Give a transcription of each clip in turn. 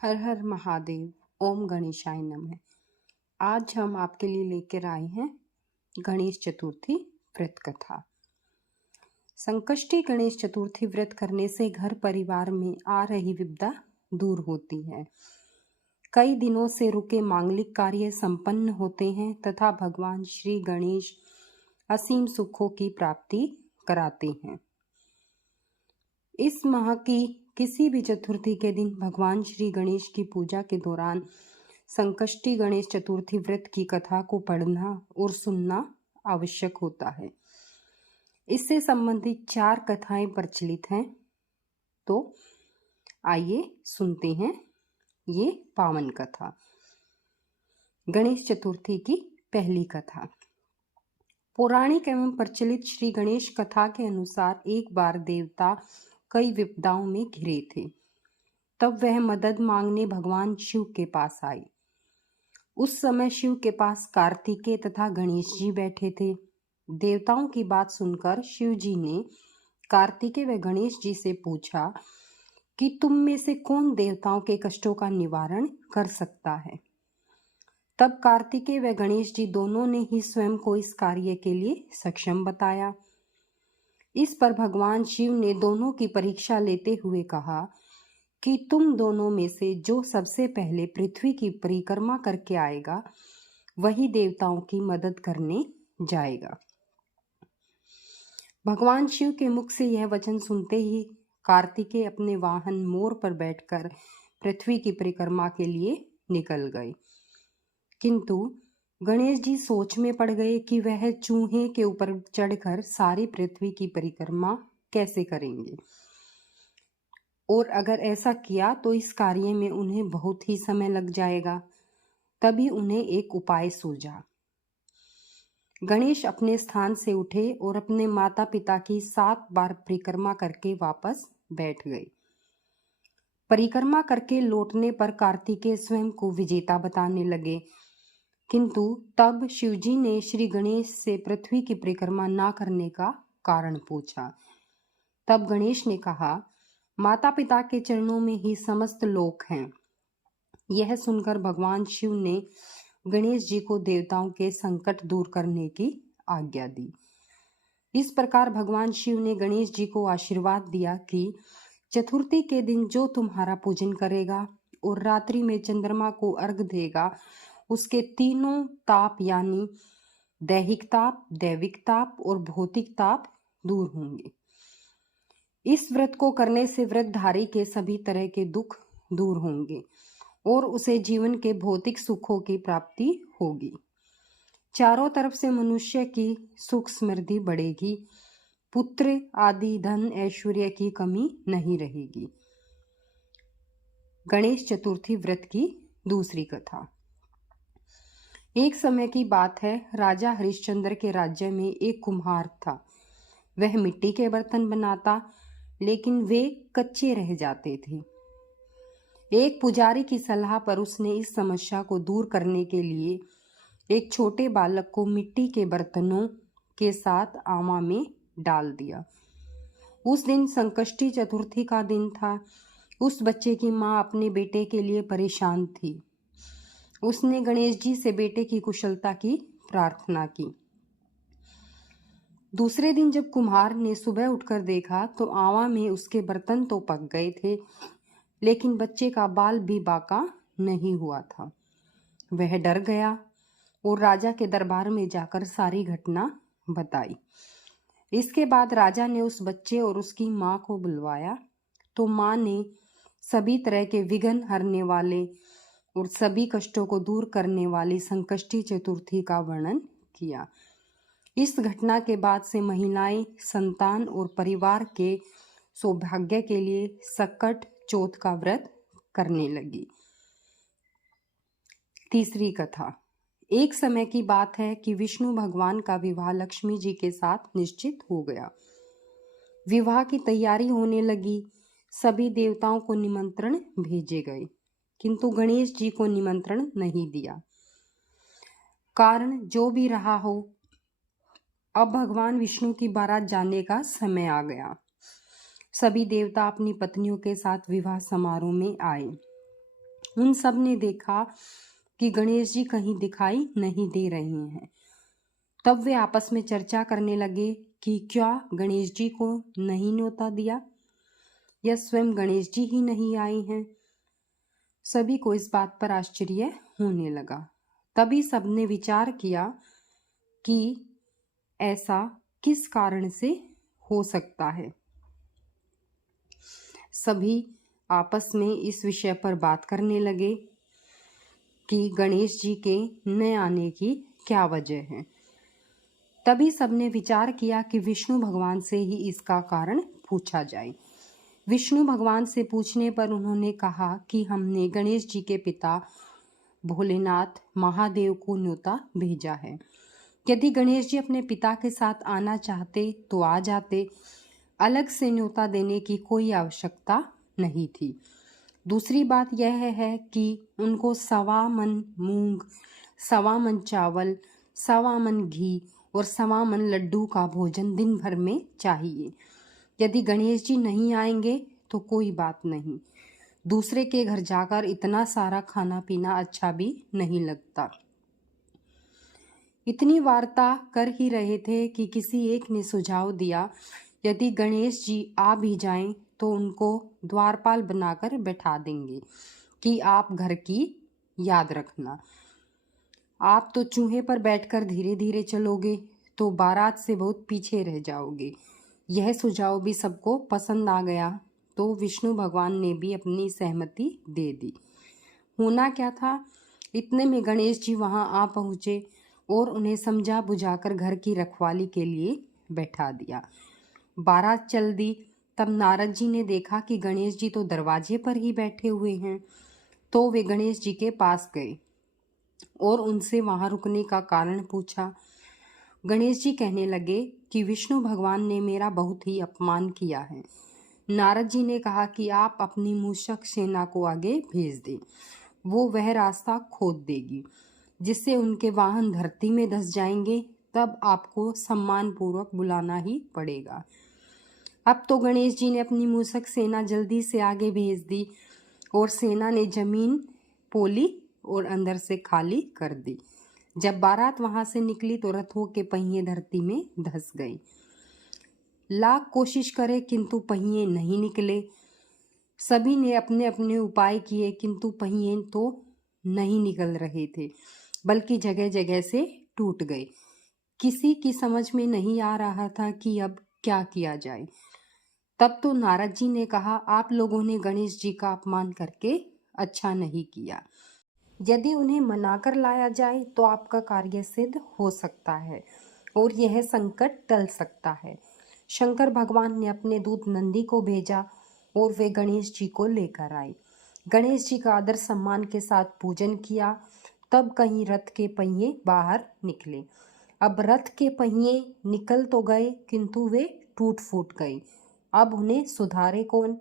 हर हर महादेव। ओम गणेशाय नमः। आज हम आपके लिए लेकर आए हैं गणेश चतुर्थी व्रत कथा। संकष्टी गणेश चतुर्थी व्रत करने से घर परिवार में आ रही विपदा दूर होती है। कई दिनों से रुके मांगलिक कार्य संपन्न होते हैं तथा भगवान श्री गणेश असीम सुखों की प्राप्ति कराते हैं। इस माह की किसी भी चतुर्थी के दिन भगवान श्री गणेश की पूजा के दौरान संकष्टी गणेश चतुर्थी व्रत की कथा को पढ़ना और सुनना आवश्यक होता है। इससे संबंधित 4 कथाएं प्रचलित हैं, तो आइए सुनते हैं ये पावन कथा। गणेश चतुर्थी की पहली कथा। पौराणिक एवं प्रचलित श्री गणेश कथा के अनुसार एक बार देवता कई विपदाओं में घिरे थे। तब वह मदद मांगने भगवान शिव के पास आए। उस समय शिव के पास कार्तिकेय तथा गणेश जी बैठे थे। देवताओं की बात सुनकर शिव जी ने कार्तिकेय व गणेश जी से पूछा कि तुम में से कौन देवताओं के कष्टों का निवारण कर सकता है। तब कार्तिकेय व गणेश जी दोनों ने ही स्वयं को इस कार्य के लिए सक्षम बताया। इस पर भगवान शिव ने दोनों की परीक्षा लेते हुए कहा कि तुम दोनों में से जो सबसे पहले पृथ्वी की परिक्रमा करके आएगा वही देवताओं की मदद करने जाएगा। भगवान शिव के मुख से यह वचन सुनते ही कार्तिकेय अपने वाहन मोर पर बैठकर पृथ्वी की परिक्रमा के लिए निकल गए। किंतु गणेश जी सोच में पड़ गए कि वह चूहे के ऊपर चढ़कर सारी पृथ्वी की परिक्रमा कैसे करेंगे, और अगर ऐसा किया तो इस कार्य में उन्हें बहुत ही समय लग जाएगा। तभी उन्हें एक उपाय सूझा। गणेश अपने स्थान से उठे और अपने माता पिता की 7 बार परिक्रमा करके वापस बैठ गए। परिक्रमा करके लौटने पर कार्तिकेय स्वयं को विजेता बताने लगे। किंतु तब शिवजी ने श्री गणेश से पृथ्वी की परिक्रमा ना करने का कारण पूछा। तब गणेश ने कहा, माता पिता के चरणों में ही समस्त लोक हैं। यह सुनकर भगवान शिव ने गणेश जी को देवताओं के संकट दूर करने की आज्ञा दी। इस प्रकार भगवान शिव ने गणेश जी को आशीर्वाद दिया कि चतुर्थी के दिन जो तुम्हारा पूजन करेगा और रात्रि में चंद्रमा को अर्घ देगा उसके तीनों ताप यानी दैहिक ताप, दैविक ताप और भौतिक ताप दूर होंगे। इस व्रत को करने से व्रतधारी के सभी तरह के दुख दूर होंगे और उसे जीवन के भौतिक सुखों की प्राप्ति होगी। चारों तरफ से मनुष्य की सुख समृद्धि बढ़ेगी, पुत्र आदि धन ऐश्वर्य की कमी नहीं रहेगी। गणेश चतुर्थी व्रत की दूसरी कथा। एक समय की बात है, राजा हरिश्चंद्र के राज्य में एक कुम्हार था। वह मिट्टी के बर्तन बनाता, लेकिन वे कच्चे रह जाते थे। एक पुजारी की सलाह पर उसने इस समस्या को दूर करने के लिए एक छोटे बालक को मिट्टी के बर्तनों के साथ आमा में डाल दिया। उस दिन संकष्टी चतुर्थी का दिन था। उस बच्चे की माँ अपने बेटे के लिए परेशान थी। उसने गणेश जी से बेटे की कुशलता की प्रार्थना की। दूसरे दिन जब कुम्हार ने सुबह उठकर देखा तो आवा में उसके बर्तन तो पक गए थे, लेकिन बच्चे का बाल भी बाका नहीं हुआ था। वह डर गया और राजा के दरबार में जाकर सारी घटना बताई। इसके बाद राजा ने उस बच्चे और उसकी माँ को बुलवाया, तो माँ ने सभी तरह के विघ्न हरने वाले और सभी कष्टों को दूर करने वाली संकष्टी चतुर्थी का वर्णन किया। इस घटना के बाद से महिलाएं संतान और परिवार के सौभाग्य के लिए सकट चौथ का व्रत करने लगी। तीसरी कथा। एक समय की बात है कि विष्णु भगवान का विवाह लक्ष्मी जी के साथ निश्चित हो गया। विवाह की तैयारी होने लगी। सभी देवताओं को निमंत्रण भेजे गए, किंतु गणेश जी को निमंत्रण नहीं दिया। कारण जो भी रहा हो, अब भगवान विष्णु की बारात जाने का समय आ गया। सभी देवता अपनी पत्नियों के साथ विवाह समारोह में आए। उन सब ने देखा कि गणेश जी कहीं दिखाई नहीं दे रहे हैं। तब वे आपस में चर्चा करने लगे कि क्या गणेश जी को नहीं न्योता दिया या स्वयं गणेश जी ही नहीं आए हैं। सभी को इस बात पर आश्चर्य होने लगा। तभी सबने विचार किया कि ऐसा किस कारण से हो सकता है। सभी आपस में इस विषय पर बात करने लगे कि गणेश जी के न आने की क्या वजह है। तभी सबने विचार किया कि विष्णु भगवान से ही इसका कारण पूछा जाए। विष्णु भगवान से पूछने पर उन्होंने कहा कि हमने गणेश जी के पिता भोलेनाथ महादेव को न्योता भेजा है। यदि गणेश जी अपने पिता के साथ आना चाहते तो आ जाते, अलग से न्योता देने की कोई आवश्यकता नहीं थी। दूसरी बात यह है कि उनको 1.25 मन मूंग, 1.25 मन चावल, 1.25 मन घी और 1.25 मन लड्डू का भोजन दिन भर में चाहिए। यदि गणेश जी नहीं आएंगे तो कोई बात नहीं, दूसरे के घर जाकर इतना सारा खाना पीना अच्छा भी नहीं लगता। इतनी वार्ता कर ही रहे थे कि किसी एक ने सुझाव दिया, यदि गणेश जी आ भी जाएं तो उनको द्वारपाल बनाकर बैठा देंगे कि आप घर की याद रखना। आप तो चूहे पर बैठकर धीरे धीरे चलोगे तो बारात से बहुत पीछे रह जाओगे। यह सुझाव भी सबको पसंद आ गया तो विष्णु भगवान ने भी अपनी सहमति दे दी। होना क्या था, इतने में गणेश जी वहां आ पहुंचे और उन्हें समझा बुझाकर घर की रखवाली के लिए बैठा दिया। बारात चल दी। तब नारद जी ने देखा कि गणेश जी तो दरवाजे पर ही बैठे हुए हैं, तो वे गणेश जी के पास गए और उनसे वहां रुकने का कारण पूछा। गणेश जी कहने लगे कि विष्णु भगवान ने मेरा बहुत ही अपमान किया है। नारद जी ने कहा कि आप अपनी मूषक सेना को आगे भेज दें, वो वह रास्ता खोद देगी जिससे उनके वाहन धरती में धंस जाएंगे, तब आपको सम्मान पूर्वक बुलाना ही पड़ेगा। अब तो गणेश जी ने अपनी मूषक सेना जल्दी से आगे भेज दी और सेना ने जमीन पोली और अंदर से खाली कर दी। जब बारात वहां से निकली तो रथों के पहिए धरती में धंस गए। लाख कोशिश करे किंतु पहिए नहीं निकले। सभी ने अपने अपने उपाय किए किंतु पहिए तो नहीं निकल रहे थे, बल्कि जगह जगह से टूट गए। किसी की समझ में नहीं आ रहा था कि अब क्या किया जाए। तब तो नारद जी ने कहा, आप लोगों ने गणेश जी का अपमान करके अच्छा नहीं किया। यदि उन्हें मनाकर लाया जाए तो आपका कार्य सिद्ध हो सकता है और यह संकट टल सकता है। शंकर भगवान ने अपने दूत नंदी को भेजा और वे गणेश जी को लेकर आए। गणेश जी का आदर सम्मान के साथ पूजन किया। तब कहीं रथ के पहिए बाहर निकले। अब रथ के पहिए निकल तो गए किंतु वे टूट फूट गए। अब उन्हें सुधारे कौन।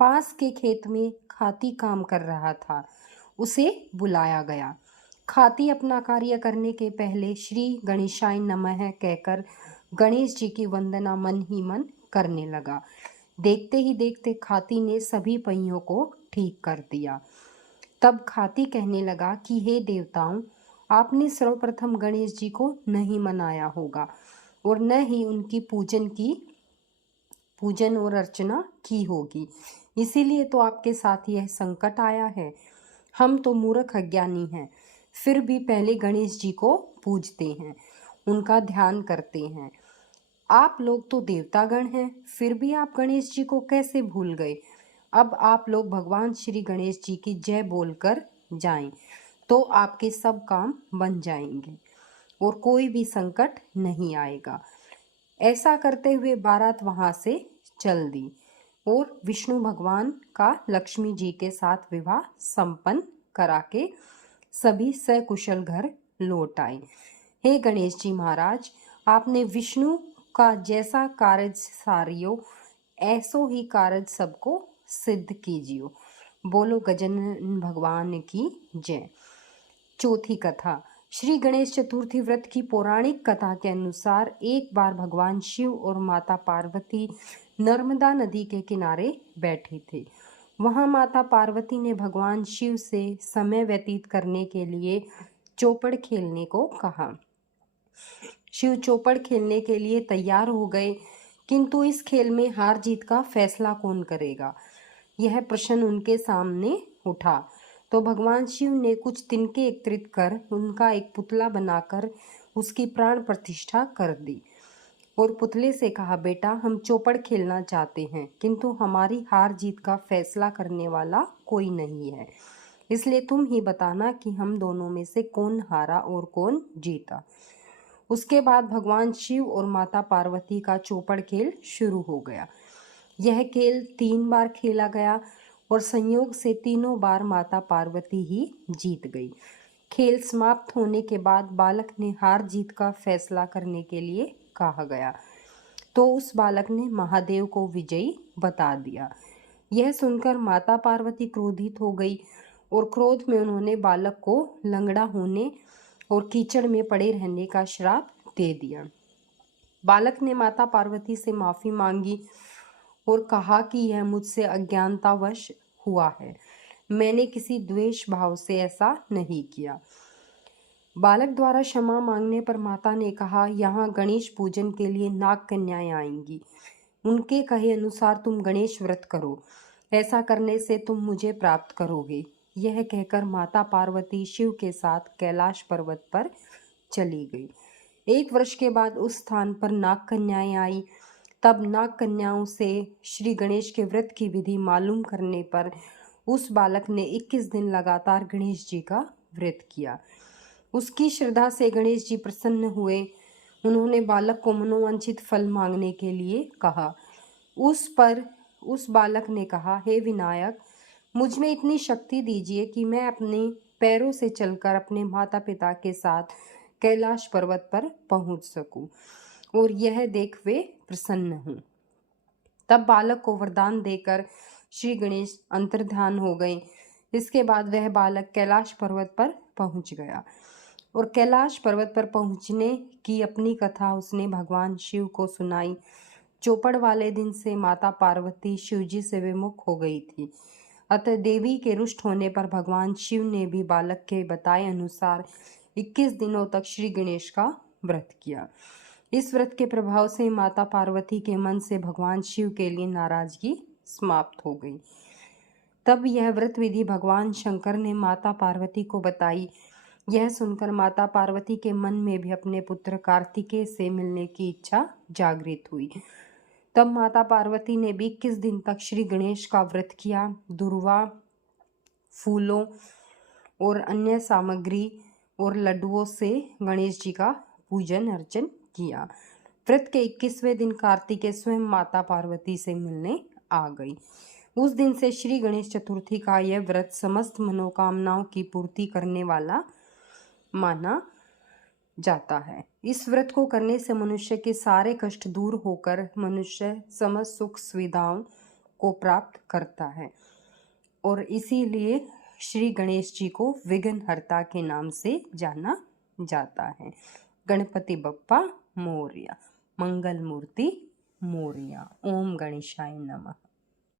पास के खेत में खाती काम कर रहा था, उसे बुलाया गया। खाती अपना कार्य करने के पहले श्री गणेशाय नमः कहकर गणेश जी की वंदना मन ही मन करने लगा। देखते ही देखते खाती ने सभी पहियों को ठीक कर दिया। तब खाती कहने लगा कि हे देवताओं, आपने सर्वप्रथम गणेश जी को नहीं मनाया होगा और न ही उनकी पूजन और अर्चना की होगी, इसीलिए तो आपके साथ यह संकट आया है। हम तो मूर्ख अज्ञानी हैं, फिर भी पहले गणेश जी को पूजते हैं, उनका ध्यान करते हैं। आप लोग तो देवतागण हैं, फिर भी आप गणेश जी को कैसे भूल गए। अब आप लोग भगवान श्री गणेश जी की जय बोलकर जाएं, तो आपके सब काम बन जाएंगे और कोई भी संकट नहीं आएगा। ऐसा करते हुए बारात वहां से चल दी और विष्णु भगवान का लक्ष्मी जी के साथ विवाह संपन्न करा के सभी सकुशल घर लौट आए। हे गणेश जी महाराज, आपने विष्णु का जैसा कार्य सारियो, ऐसो ही कार्य सबको सिद्ध कीजियो। बोलो गजानन भगवान की जय। चौथी कथा। श्री गणेश चतुर्थी व्रत की पौराणिक कथा के अनुसार एक बार भगवान शिव और माता पार्वती नर्मदा नदी के किनारे बैठे थे। वहां माता पार्वती ने भगवान शिव से समय व्यतीत करने के लिए चौपड़ खेलने को कहा। शिव चौपड़ खेलने के लिए तैयार हो गए, किंतु इस खेल में हार जीत का फैसला कौन करेगा, यह प्रश्न उनके सामने उठा। तो भगवान शिव ने कुछ तिनके एकत्रित कर उनका एक पुतला बनाकर उसकी प्राण प्रतिष्ठा कर दी और पुतले से कहा, बेटा हम चौपड़ खेलना चाहते हैं, किंतु हमारी हार जीत का फैसला करने वाला कोई नहीं है, इसलिए तुम ही बताना कि हम दोनों में से कौन हारा और कौन जीता। उसके बाद भगवान शिव और माता पार्वती का चौपड़ खेल शुरू हो गया। यह खेल 3 बार खेला गया और संयोग से तीनों बार माता पार्वती ही जीत गई। खेल समाप्त होने के बाद बालक ने हार जीत का फैसला करने के लिए कहा गया, तो उस बालक ने महादेव को विजयी बता दिया। यह सुनकर माता पार्वती क्रोधित हो गई और क्रोध में उन्होंने बालक को लंगड़ा होने और कीचड़ में पड़े रहने का श्राप दे दिया। बालक ने माता पार्वती से माफी मांगी और कहा कि यह मुझसे अज्ञानतावश हुआ है, मैंने किसी द्वेष भाव से ऐसा नहीं किया। बालक द्वारा क्षमा मांगने पर माता ने कहा, यहाँ गणेश पूजन के लिए नाग कन्याएं आएंगी, उनके कहे अनुसार तुम गणेश व्रत करो, ऐसा करने से तुम मुझे प्राप्त करोगे। यह कहकर माता पार्वती शिव के साथ कैलाश पर्वत पर चली गई। 1 वर्ष के बाद उस स्थान पर नाग कन्याएं आई। तब नाग कन्याओं से श्री गणेश के व्रत की विधि मालूम करने पर उस बालक ने 21 दिन लगातार गणेश जी का व्रत किया। उसकी श्रद्धा से गणेश जी प्रसन्न हुए। उन्होंने बालक को मनोवांछित फल मांगने के लिए कहा। उस बालक ने कहा, हे विनायक, मुझ में इतनी शक्ति दीजिए कि मैं अपने पैरों से चलकर अपने माता पिता के साथ कैलाश पर्वत पर पहुंच सकूं और यह देख वे प्रसन्न हों। तब बालक को वरदान देकर श्री गणेश अंतर्ध्यान हो गए। इसके बाद वह बालक कैलाश पर्वत पर पहुंच गया और कैलाश पर्वत पर पहुंचने की अपनी कथा उसने भगवान शिव को सुनाई। चौपड़ वाले दिन से माता पार्वती शिवजी से विमुख हो गई थी। अतः देवी के रुष्ट होने पर भगवान शिव ने भी बालक के बताए अनुसार 21 दिनों तक श्री गणेश का व्रत किया। इस व्रत के प्रभाव से माता पार्वती के मन से भगवान शिव के लिए नाराजगी समाप्त हो गई। तब यह व्रत विधि भगवान शंकर ने माता पार्वती को बताई। यह सुनकर माता पार्वती के मन में भी अपने पुत्र कार्तिकेय से मिलने की इच्छा जागृत हुई। तब माता पार्वती ने भी 21 दिन तक श्री गणेश का व्रत किया। दुर्वा, फूलों और अन्य सामग्री और लड्डुओं से गणेश जी का पूजन अर्चन किया। व्रत के 21वें दिन कार्तिकेय स्वयं माता पार्वती से मिलने आ गई। उस दिन से श्री गणेश चतुर्थी का यह व्रत समस्त मनोकामनाओं की पूर्ति करने वाला माना जाता है। इस व्रत को करने से मनुष्य के सारे कष्ट दूर होकर मनुष्य समस्त सुख सुविधाओं को प्राप्त करता है और इसीलिए श्री गणेश जी को विघ्नहर्ता के नाम से जाना जाता है। गणपति बप्पा मोरया, मंगल मूर्ति मोरया। ओम गणेशाय नमः।